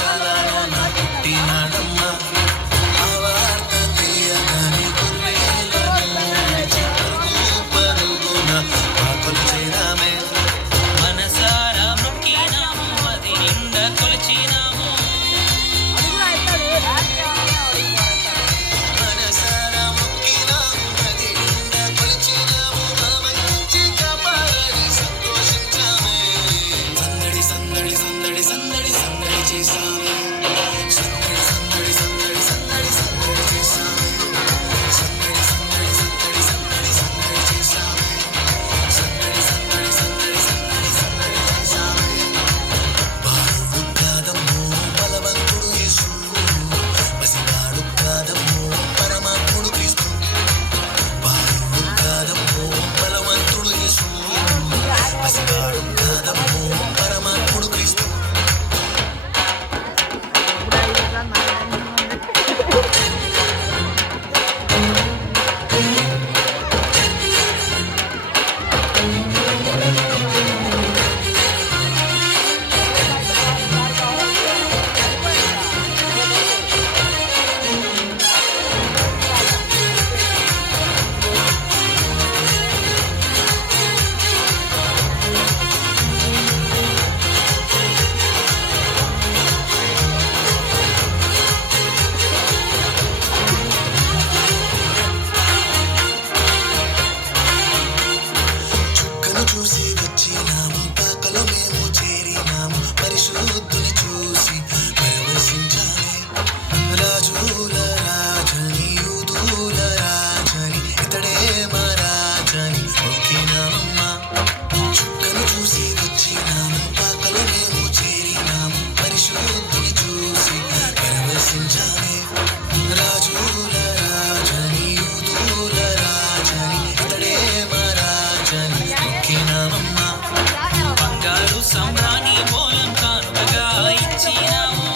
విదేశాలలోన పుట్టినాడమ్మా ఆ వార్త తీయగానే గుర్రెలను పరుగు పరుగున ఆకులు చేరామే మనసారా మొక్కినాము అది నిండా కొలిచినాము మనసారా మొక్కినాము అది నిండా కొలిచినాము మా మంచి కాపాడని సంతోషించామే సందడి సందడి సందడి సందడి సందడి చేసామే సందడి సందడి సందడి సందడి సందడి చేసామే సందడి సందడి సందడి సందడి సందడి చేసామే సందడి సందడి సందడి సందడి సందడి చేసామే బాలుడు కాదమ్మో బలవంతుడు యేసు పసివాడు కాదమ్మో పరమాత్ముడు క్రీస్తు బాలుడు కాదమ్మో బలవంతుడు యేసు పసివాడు కాదమ్మో పరమాత్ముడు క్రీస్తు చుక్కను చూసి వచ్చినాము పాకలో మేము చేరినాము పరిశుద్ధుని చూసి పరవశించాలి రాజుల రాజని యూదుల రాజని ఇతడే మా రాజని మొక్కినామమ్మా చుక్కను చూసి వచ్చినాము పాకలో మేము చేరినాము పరిశుద్ధుని చూసి పరవశించాలి రాజుల రాజని యూదుల రాజని ఇతడే మా రాజని మొక్కినామమ్మా బంగారు సమ్రాణి మూలం కానుకగా ఇచ్చినాము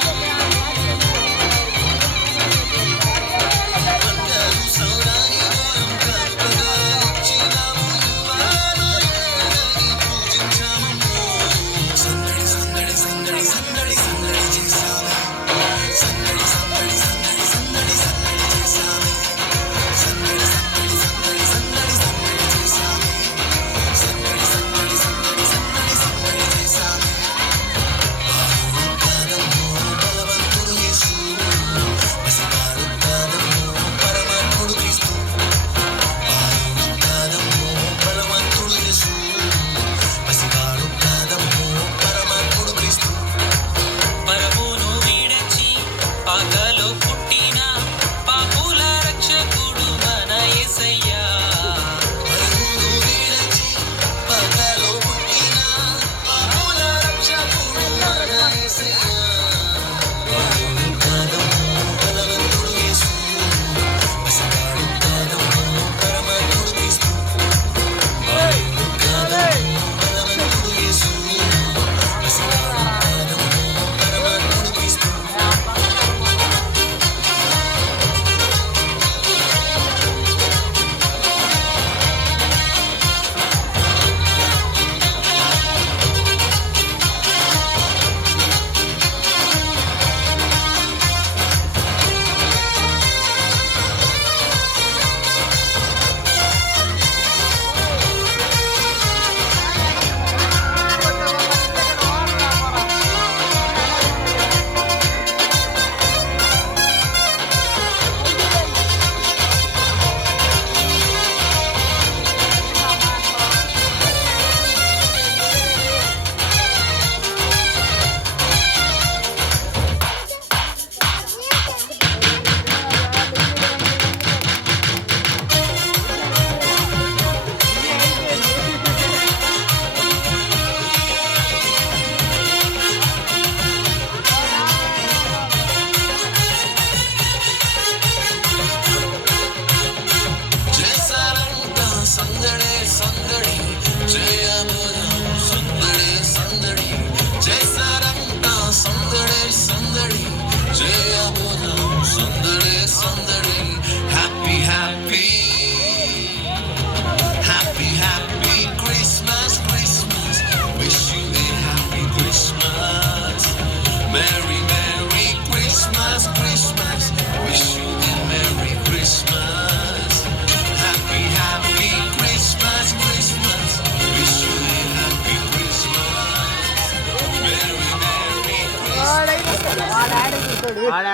బంగారు సమ్రాణి మూలం కానుకగా ఇచ్చినాము ఇవ్వాలని పూజించామమ్మో సందడి సందడి సందడి సందడి సందడి చేసామే సందడి సందడి సందడి సందడి సందడి చేసామే సందడి సందడి సందడి సందడి సందడి చేసామే సందడి సందడి సందడి సందడి సందడి చేసామే బాలుడు కాదమ్మో వాడు